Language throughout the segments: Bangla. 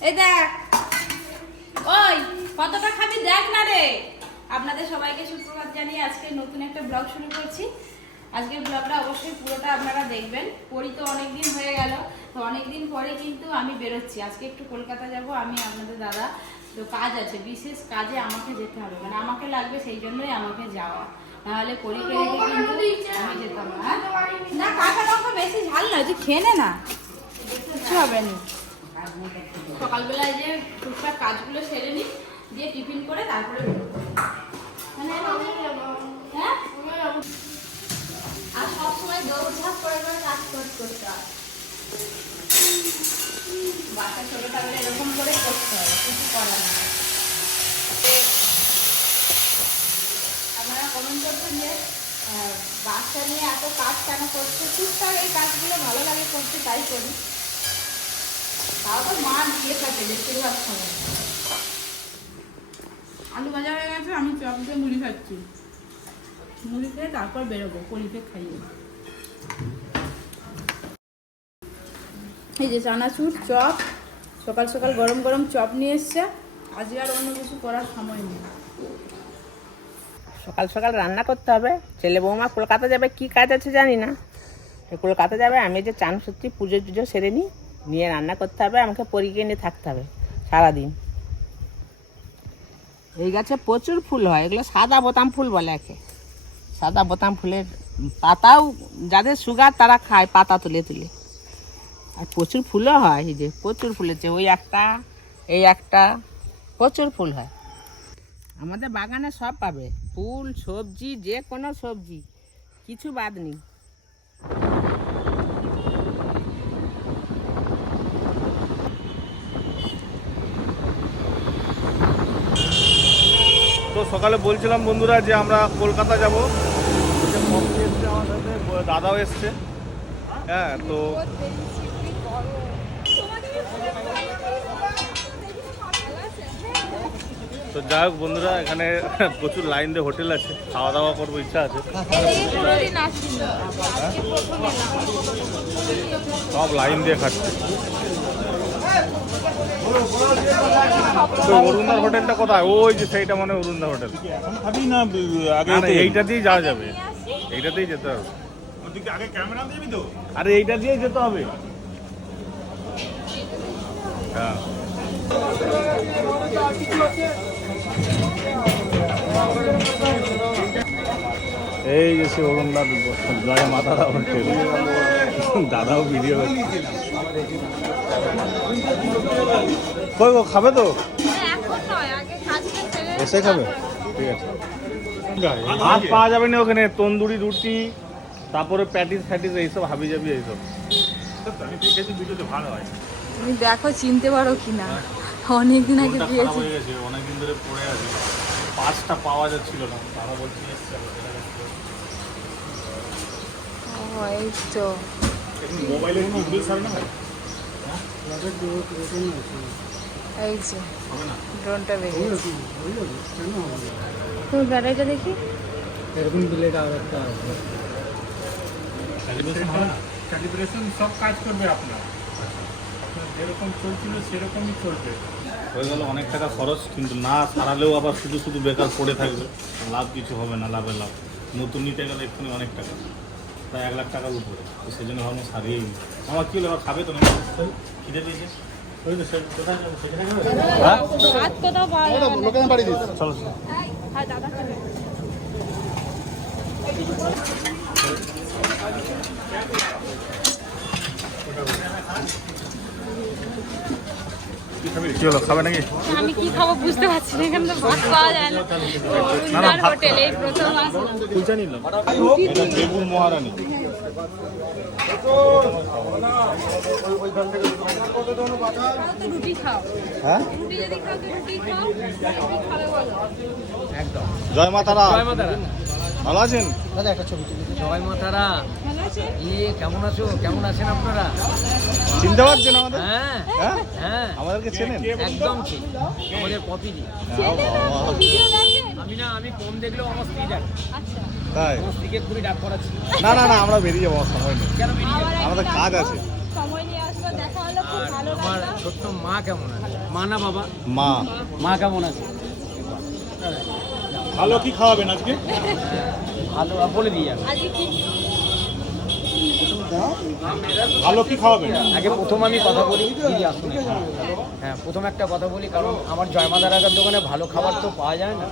এই দেখ। ওই কতটা খাবি দেখ না রে। আপনাদের সবাইকে সুপ্রভাত জানিয়ে আজকে নতুন একটা ব্লগ শুরু করছি। আজকের ব্লগটা অবশ্যই পুরোটা আপনারা দেখবেন। পরি তো অনেক দিন হয়ে গেল। তো অনেক দিন পরে কিন্তু আমি বেরোচ্ছি। আজকে একটু কলকাতা যাব আমি আপনাদের দাদা। তো কাজ আছে বিশেষ কাজে আমাকে যেতে হবে। মানে আমাকে লাগবে সেই জন্যই আমাকে যাওয়া। নাহলে পরীকে রেখে কিন্তু আমি যেতাম না হ্যাঁ? না কাঁচা লঙ্কা বেশি ঝাল নয় তুই খেয়ে নে না। কিছু হবে না। সকালবেলায় যে টুকটাক কাজগুলো সেরে নিই দিয়ে টিফিন করে তারপরে মানে হ্যাঁ? আর সবসময় দৌড়ঝাঁপ করে করে কাজ করতে হয়। বাচ্চা ছোট থাকলে এরকম করে করতে হয় কিছু করার না আপনারা কমেন্ট করছেন যে বাচ্চা নিয়ে এত কাজ কেন করছে? টুকটাক এই কাজগুলো ভালো লাগে করতে তাই করি। তাও তো মা দিয়ে থাকে আলু ভাজা হয়ে গেছে, আমি চপ দিয়ে মুড়ি খাচ্ছি। মুড়ি খেয়ে তারপর বেরোবো পরিকে খাইয়ে। এই যে চানাচুর, চপ, সকাল সকাল গরম গরম চপ নিয়ে এসছে। আজকে আর অন্য কিছু করার সময় নেই। সকাল সকাল রান্না করতে হবে। ছেলে বৌমা কলকাতা যাবে, কি কাজ আছে জানি না। কলকাতা যাবে, আমি যে চান সত্যি পুজো টুজো সেরে নিই। নিয়ে রান্না করতে হবে, আমাকে পরিকে নিয়ে থাকতে হবে সারাদিন। এই গাছে প্রচুর ফুল হয়, এগুলো সাদা বোতাম ফুল বলে একে। সাদা বোতাম ফুলের পাতাও, যাদের সুগার তারা খায় পাতা তুলে তুলে। আর প্রচুর ফুলও হয়, এই যে প্রচুর ফুল হচ্ছে, ওই একটা, এই একটা, প্রচুর ফুল হয়। আমাদের বাগানে সব পাবে, ফুল, সবজি যে কোনো সবজি, কিছু বাদ নেই। তো সকালে বলছিলাম বন্ধুরা যে আমরা কলকাতা যাব। আমার সাথে দাদাও এসছে। হ্যাঁ তো তো যাই হোক বন্ধুরা এখানে প্রচুর লাইন দিয়ে হোটেল আছে। খাওয়া দাওয়া করব ইচ্ছা আছে। সব লাইন দিয়ে খাচ্ছে। তো অরুণদার হোটেলটা কোথায়? ওই যে সেইটা মানে অরুণদা হোটেল। খাবি না আগে না না, এইটা দিয়েই যাওয়া যাবে। এইটাতেই যেতে হবে। আগে ক্যামেরা দিবি তো? আরে এইটা দিয়েই যেতে হবে। হ্যাঁ। এই যে সে অরুণদার জয় হোটেল দাদাও ভিডিও কই গো খাবে তো? এসে খাবে? ঠিক আছে। ভাত পাওয়া যাবে না ওখানে তন্দুরি রুটি তারপরে প্যাটিস ফ্যাটিস এইসব হাবি যাবি এইসব। হয় তুমি দেখো চিনতে পারো কিনা। অনেকদিন আগে মনটা খারাপ দিয়েছি হয়ে ধরে পড়ে আছে। পাঁচটা পাওয়া যাচ্ছিল না তারা বলছে এসছে ও এই তো। মোবাইলে গুগল সার্চ না এই যে ড্রোনটা বেরিয়েছে। তুমি ব্যাটারিটা দেখি? ক্যালিব্রেশন সব কাজ করবে আপনার। আপনার যেরকম চলছিল সেরকমই চলবে। হয়ে গেল অনেক টাকা খরচ কিন্তু না সারালেও আবার শুধু শুধু বেকার পড়ে থাকবে। লাভ কিছু হবে না লাভের লাভ। নতুন নিতে গেলে এক্ষুনি অনেক টাকা। প্রায় এক লাখ টাকার উপরে। তো সেই জন্য ভাবলাম সারিয়ে নিই। আমার কি হলো? আবার খাবে তো না? খিদে পেয়েছে। ওই তো সে- কোথায় যাব? সেখানে যাবে? হ্যাঁ? হাত কোথাও পাওয়া যাবে না। চলো চলো। হ্যাঁ দাদা খাবে। কি হলো খাবে নাকি? আমি কি খাব বুঝতে পারছি না এখানে তো ভাত পাওয়া যায় না। হোটেল প্রথম আসলাম। কুলচা নিলাম এটা বেগুন মহারানী। তো রুটি খাও। হ্যাঁ রুটি যদি খাও তো রুটি খাও কি খাবে বলো। জয় মা তারা ভালো আছেন? জয় মা তারা ভালো আছে ইয়ে কেমন আছো? কেমন আছেন আপনারা? চিনতে পারছেন আমাদের। হ্যাঁ হ্যাঁ? হ্যাঁ। আমাদেরকে চেনেন? একদম ঠিক। আমাদের ভিডিও আমি না আমি কম দেখলেও আমার স্ত্রী ডাক আচ্ছা তাই? আমার স্ত্রীকে ডাক করাচ্ছি না না না আমরা বেরিয়ে যাব সময় নেই কেন বেরিয়ে যাবে? আমাদের কাজ আছে। সময় নিয়ে আসব দেখা হলো খুব ভালো আমার ছোট্ট মা কেমন আছে? মা না বাবা? মা। মা কেমন আছে? ভালো কি খাওয়াবেন আজকে? ভালো বলে দিই ভালো কি খাওয়াবেন? আগে প্রথম আমি কথা বলি দিদি আসুন হ্যাঁ প্রথম একটা কথা বলি কারণ আমার জয়মাদার আগার দোকানে ভালো খাবার তো পাওয়া যায় না।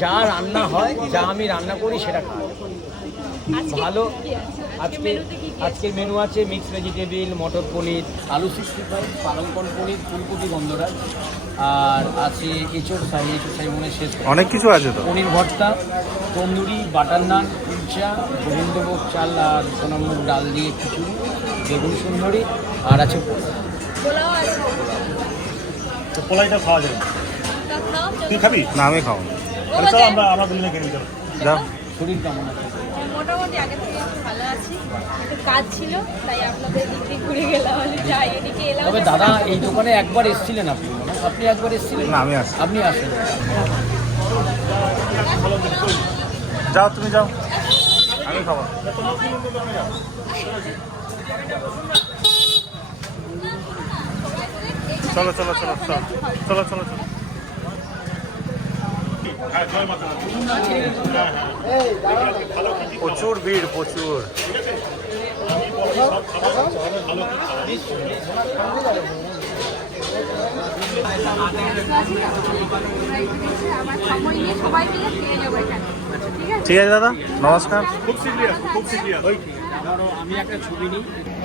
যা রান্না হয় যা আমি রান্না করি সেটা খাওয়া ভালো আজকে আজকের মেনু আছে মিক্স ভেজিটেবিল মটর পনির আলু সিক্সটি ফাইভ পালংকন পনির ফুলকপি গন্ধরাজ আর আছে এঁচোড় সাই এঁচোড় সাই মনে শেষ অনেক কিছু আছে তো। পনির ভর্তা তন্দুরি বাটার নান কুলচা গোবিন্দভোগ চাল আর সোনামুখ ডাল দিয়ে খিচুড়ি বেগুন সুন্দরী আর আছে পোলাইটা খাওয়া যাবে। খাও। তুই খাবি? না আমি খাব ও আমরা আমরা দুজনে কিনে চলো। যাও। শরীর কেমন আছে মোটামুটি আগে থেকে একটু ভালো আছি। একটু কাজ ছিল তাই আপনাদের দিক দিয়ে ঘুরে গেলাম বলে যাই এদিকে এলাম। তবে দাদা এই দোকানে একবার এসেছিলেন আপনি আপনি একবার এসেছিলেন? না, আমি আসি। আপনি আসেন। যাও তুমি যাও। আমি খাব। চলো চলো চলো চলো। চলো চলো চলো। প্রচুর ভিড় প্রচুর। ঠিক আছে দাদা। নমস্কার। খুব খুব আমি একটা ছবি নিই।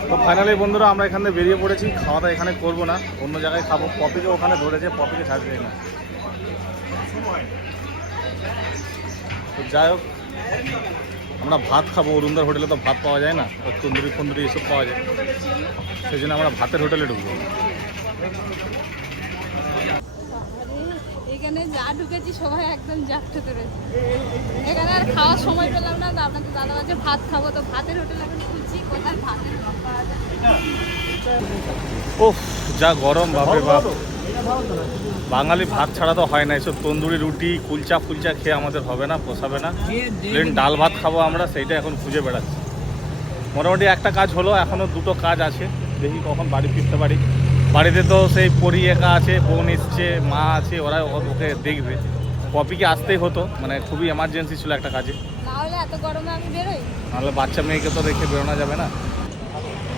তো ফাইনালি বন্ধুরা আমরা এখান থেকে বেরিয়ে পড়েছি। খাওয়া দাওয়া এখানে করব না। অন্য জায়গায় খাব। পপিকে ওখানে ধরেছে পপিকে ছাড়বে না। তো যাই হোক আমরা ভাত খাব অরুণদার হোটেলে তো ভাত পাওয়া যায় না তন্দুরি ফন্দুরি এসব পাওয়া যায়। সেই জন্য আমরা ভাতের হোটেলে ঢুকবো। এখানে যা ঢুকেছি সবাই একদম এখানে আর খাওয়ার সময় পেলাম না তো আপনাদের দাদা ভাত খাব। তো ভাতের হোটেল এখন খুঁজছি কোথায় ভাতের ভাত ওহ যা গরম বাপরে বাপ। বাঙালি ভাত ছাড়া তো হয় না। এসব তন্দুরি রুটি কুলচা ফুলচা খেয়ে আমাদের হবে না পোষাবে না। প্লেন ডাল ভাত খাব আমরা সেইটা এখন খুঁজে বেড়াচ্ছি। মোটামুটি একটা কাজ হলো এখনও দুটো কাজ আছে। দেখি কখন বাড়ি ফিরতে পারি। বাড়িতে তো সেই পরি একা আছে বোন এসছে মা আছে ওরা ওকে দেখবে। পপিকে আসতেই হতো মানে খুবই এমার্জেন্সি ছিল একটা কাজে। নাহলে বাচ্চা মেয়েকে তো রেখে বেরোনো যাবে না।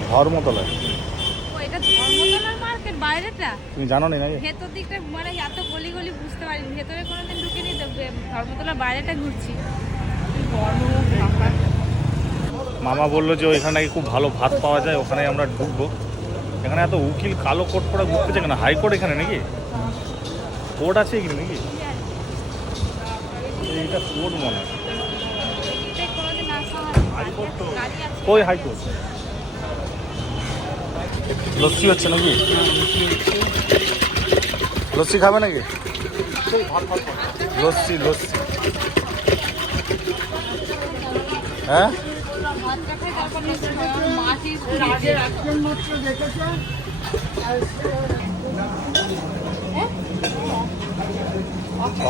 ধর্মতলায় ধর্মতলার মার্কেট বাইরেটা? তুমি জানো না নাকি? ভেতর দিকটা মানে এত গলি গলি বুঝতে পারিনি। ভেতরে কোনোদিন ঢুকিনি তো ধর্মতলার বাইরেটা ঘুরছি। মামা বলল যে ওইখানে নাকি খুব ভালো ভাত পাওয়া যায় ওখানে আমরা ঢুকবো। এখানে এত উকিল কালো কোট পরে ঘুরতেছে কেন? হাইকোর্ট এখানে নাকি? কোর্ট আছে এখানে নাকি? এইটা কোর্ট মনে হয়। হাইকোর্ট কই হাইকোর্ট লস্যি হচ্ছে নাকি? লস্যি খাবে নাকি? লস্যি লস্যি। হ্যাঁ?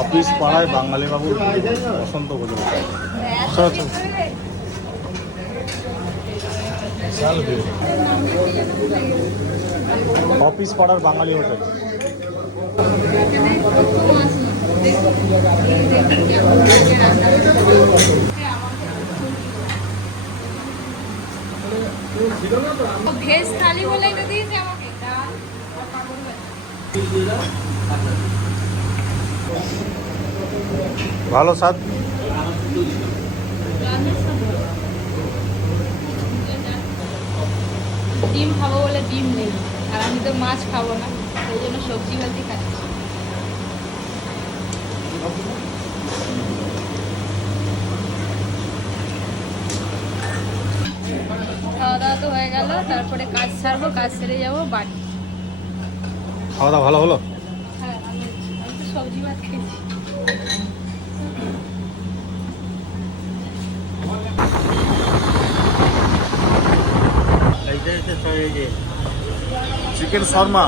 অফিস পাড়ায় বাঙালি বাবুর বসন্ত বলে। বিশাল ভিড় অফিস পাড়ার বাঙালি হোটেল। ভেজ থালি বলে এটা দিয়েছে আমাকে। ডাল আর পাঁপড় ভাজা। ভালো স্বাদ? ডিম খাব বলে ডিম নেই। আর আমি তো মাছ খাব না ওই জন্য সবজি ভাজি খাচ্ছি। খাওয়া দাওয়া তো হয়ে গেল তারপরে কাজ ছাড়বো কাজ সেরে যাব বাড়ি। খাওয়া দাওয়া ভালো হলো? হ্যাঁ আমি আমি তো সবজি ভাত খেয়েছি। Chicken shawarma?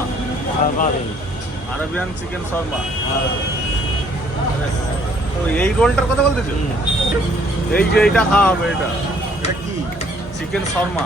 Arabian. Chicken shawarma? তো এই রোলটার কথা বলতেছো? এই যে এইটা খাওয়া হবে এটা। এটা কি? চিকেন শর্মা?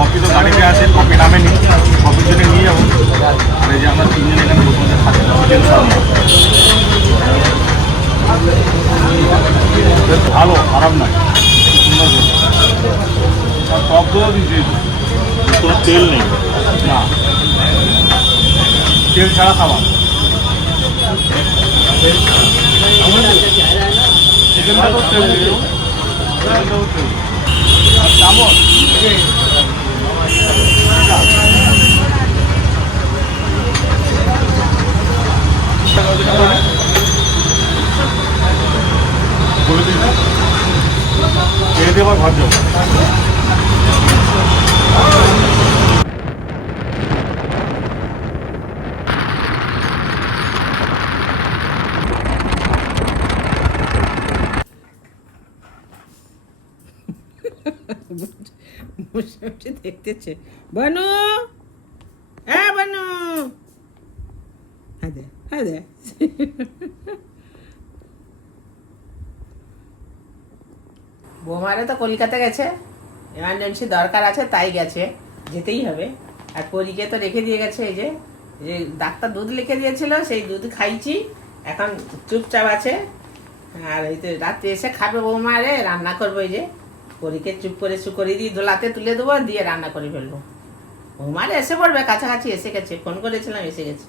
কপি তো গাড়িতে আছে কপি নামেনি কপির জন্য নিয়ে যাব। আর এই যে আমরা তিনজন এখানে বসে বসে খাচ্ছি ভালো খারাপ নয়। সুন্দর আর টক দইও দিয়েছে। কোনো তেল নেই। না। তেল ছাড়া খাবার। তেল নেই। চামচ? বলে দিন খেয়ে দিয়ে আবার ঘর যাব বসে দেখতেছে। বানু! হ্যাঁ বানু! হ্যাঁ হ্যাঁ বৌমারে তো কলকাতা গেছে। এমার্জেন্সি দরকার আছে তাই গেছে। যেতেই হবে। আর পরীকে তো রেখে দিয়ে গেছে এই যে যে ডাক্তার দুধ লিখে দিয়েছিল সেই দুধ খাইছি। এখন চুপচাপ আছে। আর এই তো রাত্রে এসে খাবে বৌমা রে রান্না করব এই যে। পরীকে চুপ করে চুপ করে দিয়ে দোলাতে তুলে দেবো দিয়ে রান্না করে ফেলব। বৌমারে এসে পড়বে কাছাকাছি এসে গেছে। ফোন করেছিলাম এসে গেছে।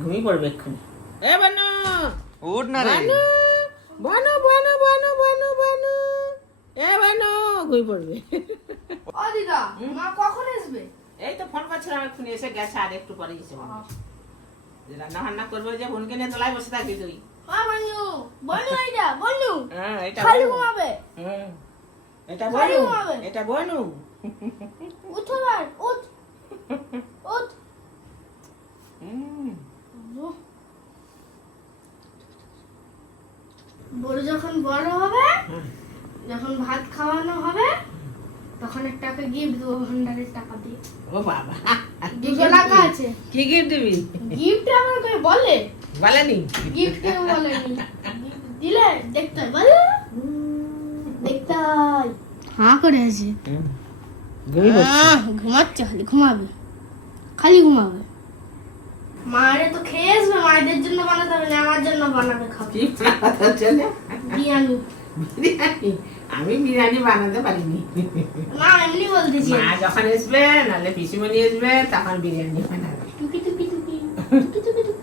ঘুমিয়ে পড়বে এক্ষুনি। এ বানু উঠ না রে। বানু বানু বানু বানু বানু। এ বানু ঘুমিয়ে পড়বে। ও দিদা মা কখন আসবে? এই তো ফোন করছিলাম এক্ষুনি এসে গেছে আর একটু পরে এসে রান্না বান্না করব যে বোনকে নিয়ে তোলায় বসে থাকবি তুই। হ্যাঁ বন্ধু বন্ধু এইটা বন্ধু হ্যাঁ এটা খালি বনু। ঘুমাবে? হুম। এটা বনু এটা বনু উঠো বার উঠ। উঠ হুম। বড় যখন বড় হবে যখন ভাত খাওয়ানো হবে তখন একটা ওকে গিফট দেবো ভান্ডারের টাকা দিয়ে। ও বাবা। দুশো টাকা আছে। কি গিফট দিবি? গিফট আমার কেউ বলে। বলেনি? গিফট কেউ বলেনি। দিলে দেখতে হয় বলে। দেখতে হয়। হাঁ করে আছে। ঘুমাচ্ছে খালি ঘুমাবে। খালি ঘুমাবে। তো খেয়ে আসবে মায়েদের জন্য বানাতে হবে না আমার জন্য বানাবে খাবে। কি বানাতে জানে? বিরিয়ানি। বিরিয়ানি? আমি বিরিয়ানি বানাতে পারিনি। না এমনি বলতেছি। মা যখন আসবে নাহলে পিসিমণি আসবে তখন বিরিয়ানি বানাবে। টুকি টুকি টুকি টুকি টুকি।